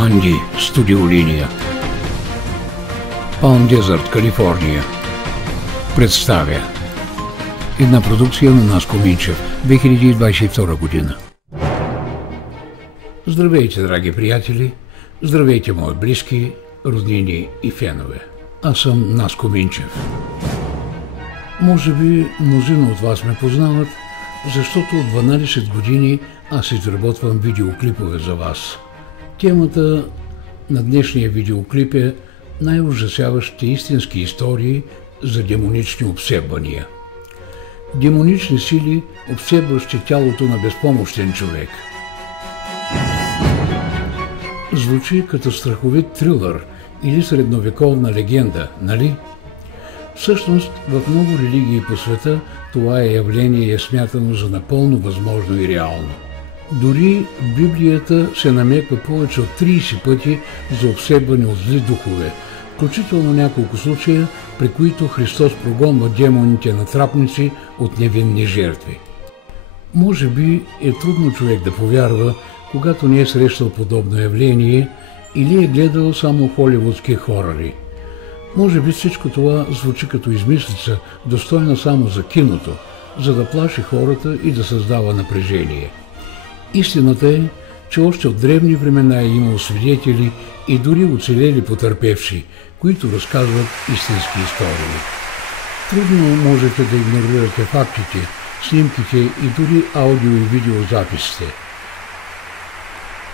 Анди, студиолиния. Palm Desert, Калифорния представя една продукция на Наско Минчев, 2022 година. Здравейте, драги приятели! Здравейте, мои близки, роднини и фенове! Аз съм Наско Минчев. Може би мнозина от вас ме познават, защото от 12 години аз изработвам видеоклипове за вас. Темата на днешния видеоклип е най-ужасяващите истински истории за демонични обсебвания. Демонични сили, обсебващи тялото на безпомощен човек. Звучи като страховит трилър или средновековна легенда, нали? Всъщност, в много религии по света това явление е смятано за напълно възможно и реално. Дори в Библията се намеква повече от 30 пъти за обсебване от зли духове, включително няколко случая, при които Христос прогонва демоните натрапници от невинни жертви. Може би е трудно човек да повярва, когато не е срещал подобно явление или е гледал само холивудски хорори. Може би всичко това звучи като измислица, достойна само за киното, за да плаши хората и да създава напрежение. Истината е, че още от древни времена е имало свидетели и дори оцелели потърпевши, които разказват истински истории. Трудно можете да игнорирате фактите, снимките и дори аудио и видеозаписите.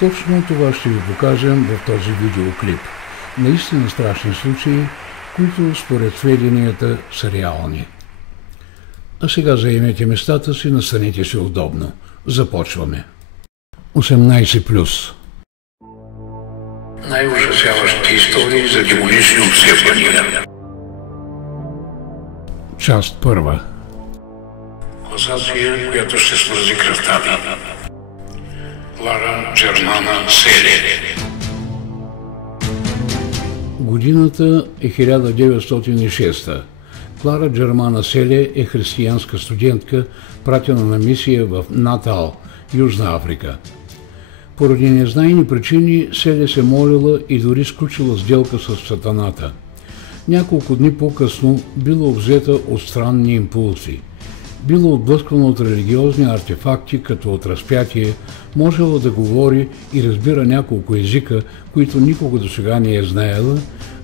Точно това ще ви покажем в този видеоклип. Наистина страшни случаи, които според сведенията са реални. А сега заемете местата си, настанете се удобно. Започваме. 18+. Най-ужасяващите истории за демонични обсебвания. Част първа. Класация, която ще свързи кръвта ви. Клара Джермана Селе. Годината е 1906. Клара Джермана Селе е християнска студентка, пратена на мисия в Натал, Южна Африка. Поради незнайни причини Селе се молила и дори сключила сделка с сатаната. Няколко дни по-късно била обзета от странни импулси. Била отблъсквана от религиозни артефакти, като от разпятие, можела да говори и разбира няколко езика, които никога досега не е знаела,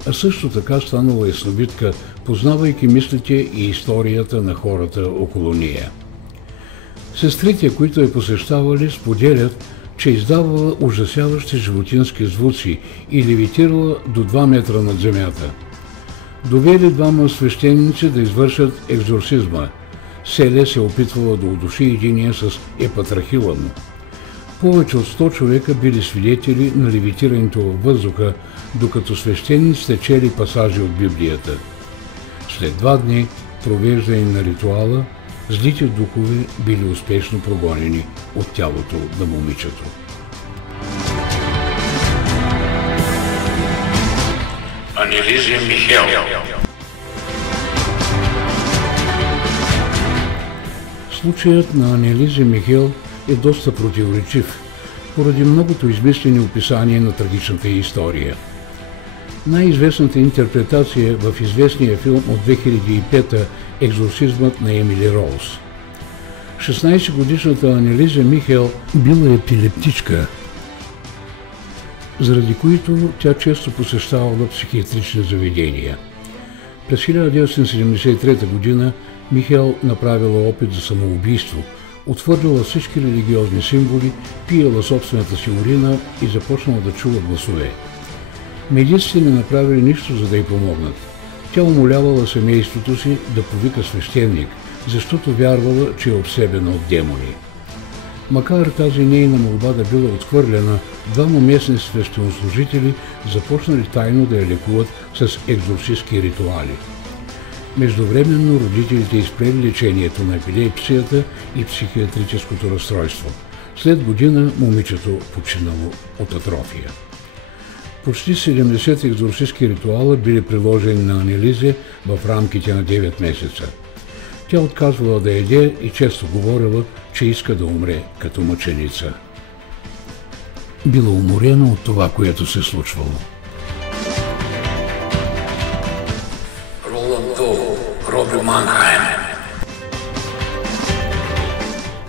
а също така станала ясновидка, познавайки мислите и историята на хората около нея. Сестрите, които я посещавали, споделят, че издавала ужасяващи животински звуци и левитирала до 2 метра над земята. Довели двама свещеници да извършат екзорсизма. Селе се опитвала да удуши единия с епатрахилан. Повече от 100 човека били свидетели на левитирането във въздуха, докато свещениците чели пасажи от Библията. След 2 дни провеждане на ритуала, злите духове били успешно прогонени от тялото на момичето. Анелизия Михел. Случаят на Анелизия Михел е доста противоречив, поради многото измислени описания на трагичната й история. Най-известната интерпретация в известния филм от 2005 «Екзорсизмът на Емили Роуз». 16-годишната Анелизия Михел била епилептичка, заради които тя често посещавала психиатрични заведения. През 1973 г. Михел направила опит за самоубийство, отвърляла всички религиозни символи, пиела собствената си урина и започнала да чува гласове. Медиците не направили нищо, за да й помогнат. Тя умолявала семейството си да повика свещеник, защото вярвала, че е обсебена от демони. Макар тази нейна молба да била отхвърлена, двама местни свещенослужители започнали тайно да я лекуват с екзорцистки ритуали. Междувременно родителите изпрели лечението на епилепсията и психиатрическото разстройство. След година момичето починало от атрофия. Почти 70 екзорцистки ритуала били приложени на Анелизия в рамките на 9 месеца. Тя отказвала да яде и често говорила, че иска да умре като мъченица. било уморено от това, което се случвало. Роланд Доу, Роби Манхайм.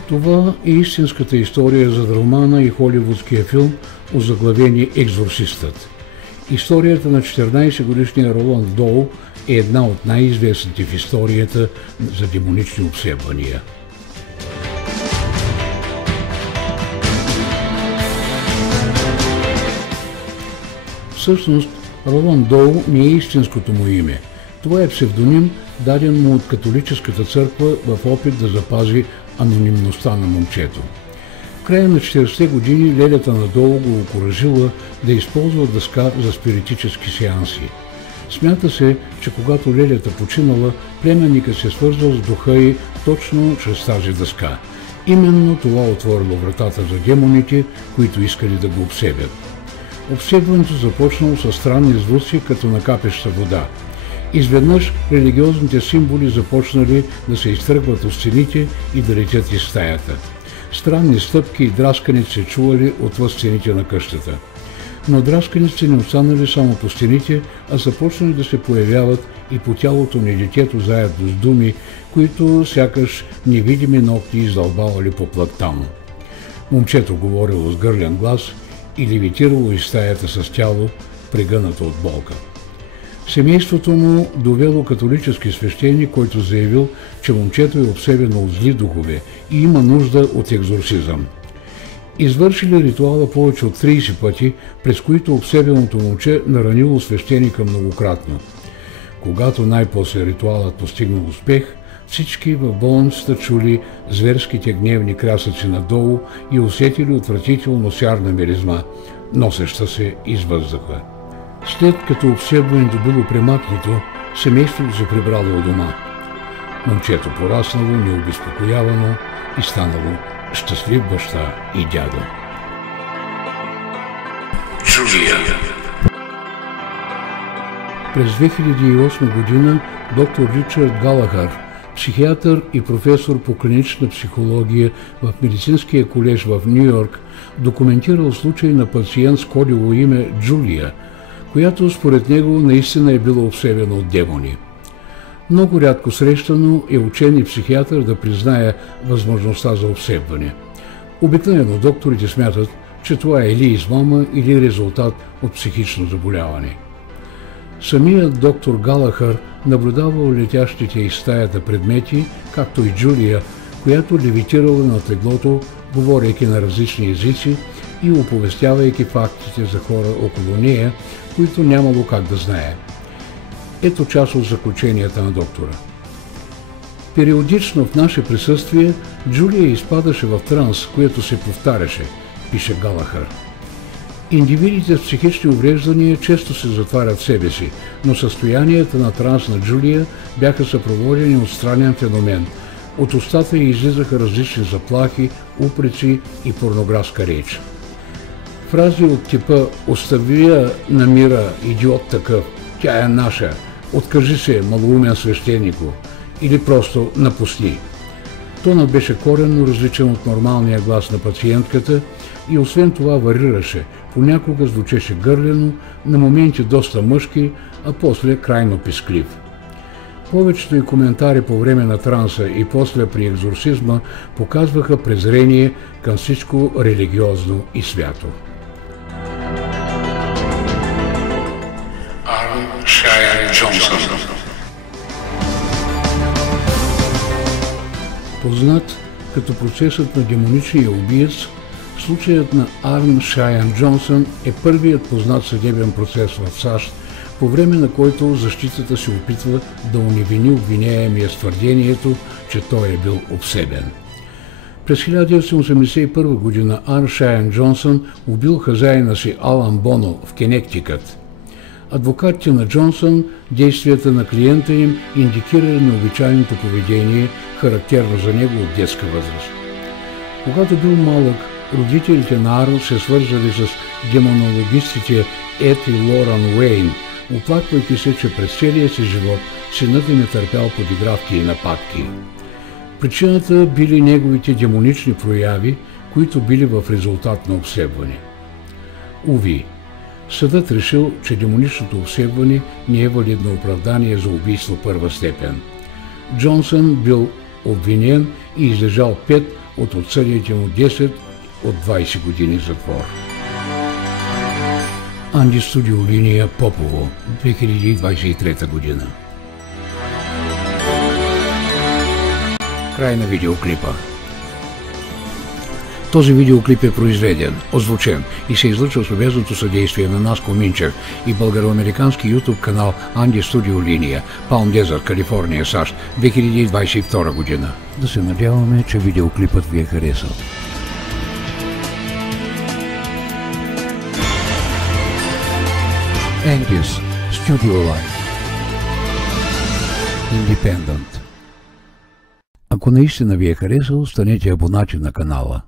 Това е истинската история за романа и холивудския филм, озаглавени "Екзорцистът". Историята на 14-годишния Роланд Доу е една от най-известните в историята за демонични обсебвания. Всъщност, Роланд Доу не е истинското му име. Това е псевдоним, даден му от католическата църква в опит да запази анонимността на момчето. В края на 40-те години лелята на Доу го окуражила да използва дъска за спиритически сеанси. Смята се, че когато лелята починала, племенникът се свързвал с духа й точно чрез тази дъска. Именно това отворило вратата за демоните, които искали да го обсебят. Обсебването започнало със странни звуци, като на капеща вода. Изведнъж религиозните символи започнали да се изтръгват от стените и да летят из стаята. Странни стъпки и драсканици се чували отвъд стените на къщата. Но драсканиците не останали само по стените, а започнали да се появяват и по тялото на детето заедно с думи, които сякаш невидими ногти издълбавали по плътта му. Момчето говорило с гърлен глас и левитирало из стаята с тяло, прегънато от болка. Семейството му довело католически свещеник, който заявил, че момчето е обсебено от зли духове и има нужда от екзорцизъм. Извършили ритуала повече от 30 пъти, през които обсебеното момче наранило свещеника многократно. Когато най-после ритуалът постигнал успех, всички в болницата чули зверските гневни крясъци надолу и усетили отвратително сярна миризма, носеща се из въздуха. След като обсебването било премахнато, семейството се прибрало у дома. Момчето пораснало необезпокоявано и станало щастлив баща и дядо. Джулия. През 2008 година доктор Ричард Галахър, психиатър и професор по клинична психология в Медицинския колеж в Ню Йорк, документирал случай на пациент с кодово име Джулия, която според него наистина е била обсебена от демони. Много рядко срещано е учен и психиатър да признае възможността за обсебване. Обикновено докторите смятат, че това е или измама, или резултат от психично заболяване. Самият доктор Галахър наблюдавал летящите из стаята предмети, както и Джулия, която левитирала над леглото, говорейки на различни езици и оповестявайки фактите за хора около нея, които нямало как да знае. Ето част от заключенията на доктора. Периодично в наше присъствие Джулия изпадаше в транс, което се повтаряше, пише Галахър. Индивидите с психични увреждания често се затварят в себе си, но състоянията на транс на Джулия бяха съпроводени от странен феномен. От устата й излизаха различни заплахи, упреци и порнографска реч. Фрази от типа "Остави я на мира, идиот такъв, тя е наша", "Откажи се, малоумен свещенико" или просто "Напусни". Тонът беше коренно различен от нормалния глас на пациентката и освен това варираше. Понякога звучеше гърлено, на моменти доста мъжки, а после крайно писклив. Повечето и коментари по време на транса и после при екзорцизма показваха презрение към всичко религиозно и свято. Арн Шайан Джонсън. Познат като процесът на демоничния убиец, случаят на Арн Шайан Джонсън е първият познат съдебен процес в САЩ, по време на който защитата се опитва да оневини обвиняемия с твърдението, че той е бил обсебен. През 1981 година Арн Шайан Джонсън убил хазяина си Алан Боно в Конектикът. Адвокатите на Джонсън, действията на клиента им индикирали необичайното поведение, характерно за него от детска възраст. Когато бил малък, родителите на Арн се свързали с демонологистите Ед и Лоран Уейн, оплаквайки се, че през целия си живот синът им е търпял подигравки и нападки. Причината били неговите демонични прояви, които били в резултат на обсебване. Уви, съдът решил, че демоничното обсебване не е валидно оправдание за убийство първа степен. Джонсън бил обвинен и издържал 5 от отсъдените му 10 от 20 години затвор. Анди Студио линия Попово, 2023 година. Край на видеоклипа. Този видеоклип е произведен, озвучен и се излъчва с любезното съдействие на Наско Минчев и българо-американски YouTube канал Анди Студио линия, Палм Дезърт, Калифорния, САЩ, 2022 година. Да се надяваме, че видеоклипът ви е харесал. Andy's Studio Life Independent. Ако наистина ви е харесал, станете абонати на канала.